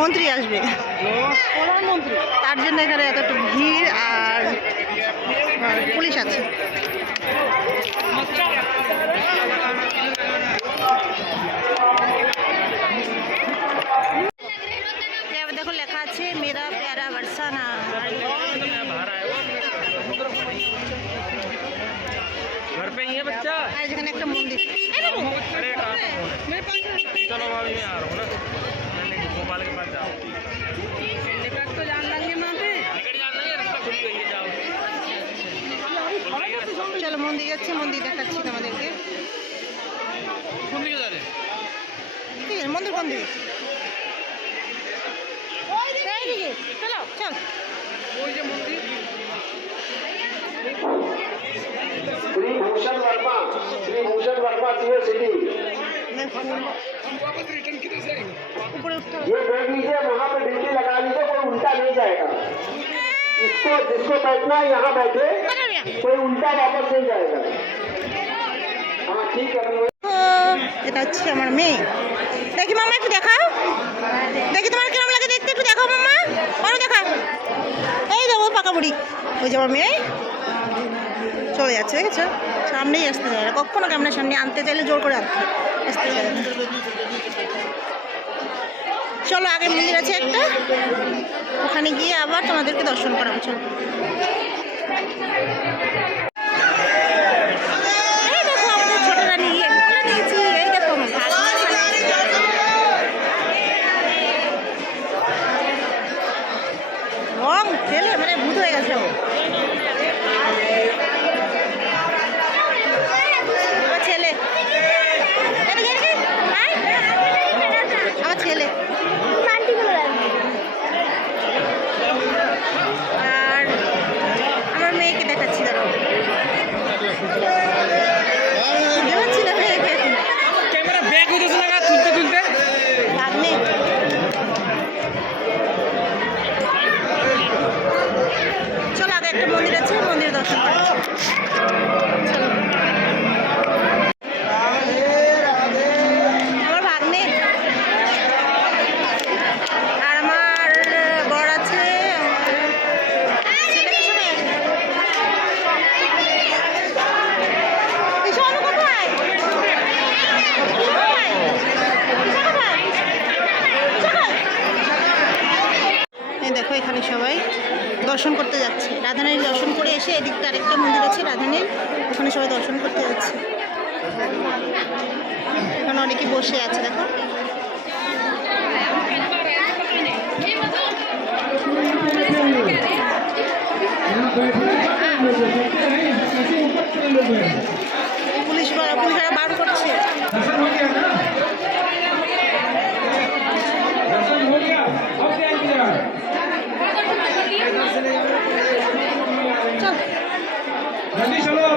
মন্ত্রী আসবে, প্রধানমন্ত্রী, তার জন্য এখানে এতটা ভিড় আর পুলিশ আছে। দেখো লেখা আছে মেরা প্যারা বরসানা। আর যেখানে একটা মন্দির। चलो अभी मैं आ रहा हूँ ना, भोपाल के पास जाओ तो जान लेंगे वहाँ पे, जान लेंगे रास्ता खुल गई है, जाओ। চলো মন্দির যাচ্ছে, মন্দির দেখাচ্ছি তোমাদেরকে। मन्दिर किधर है? ঠিক আছে, মন্দির কোন দিকে? এইদিকে চলো, চল। ওই যে মন্দির। Shri Bhushan Verma, Shri Bhushan Verma CA city. वापस रिटर्न किधर से आएंगे? উপরে উঠতে হবে। ये बैठ लीजिए, वहाँ पे ड्यूटी लगा लीजिए, कोई उल्टा नहीं जाएगा। इसको जिसको बैठना है यहाँ बैठे, कोई उल्टा वापस नहीं जाएगा। हाँ ठीक है। এটা হচ্ছে আমার মেয়ে। দেখি মামা একটু দেখাও, দেখি তোমার কেমন লাগে দেখতে, একটু দেখাও মামা, আরো দেখা। এই যাবো পাকা বুড়ি, ওই যে আমার মেয়ে চলে যাচ্ছে, দেখেছো? সামনেই আসতে যায় না, কখনো ক্যামেরার সামনে আনতে চাইলে জোর করে আসতে যায় না। চলো আগে মন্দির আছে একটা, ওখানে গিয়ে আবার তোমাদেরকে দর্শন করাবো। চলো। এই দেখো আমাদের ছোট রানী কোলে নিয়েছি, এই দেখো রং খেলে মানে ভূত হয়ে গেছে ও। আমার ছেলে, আমার ছেলে আর আমার মেয়েকে দেখাচ্ছি, দাঁড়াও দেখাচ্ছি না মেয়েকে। कैमरा बैग उधर से लगा तुलते तुलते। ভাগ্নে চলো আগে একটা মন্দির আছে, মন্দির দর্শন করো। চলো। আমার ভাগ্নে আর আমার বর আছে, ছেলেকে সবাই আছে। এই সোনু কোথায়? কোথায়? কোথায়? কোথায়? এই দেখো এখানে সবাই দর্শন করতে যাচ্ছে, রাধারানীর দর্শন করে এসে এদিকটা আরেকটা মন্দির আছে রাধারানীর, ওখানে সবাই দর্শন করতে যাচ্ছে। এখানে অনেকে বসে আছে, দেখো। পুলিশরা বারণ করছে। চল। जल्दी चलो।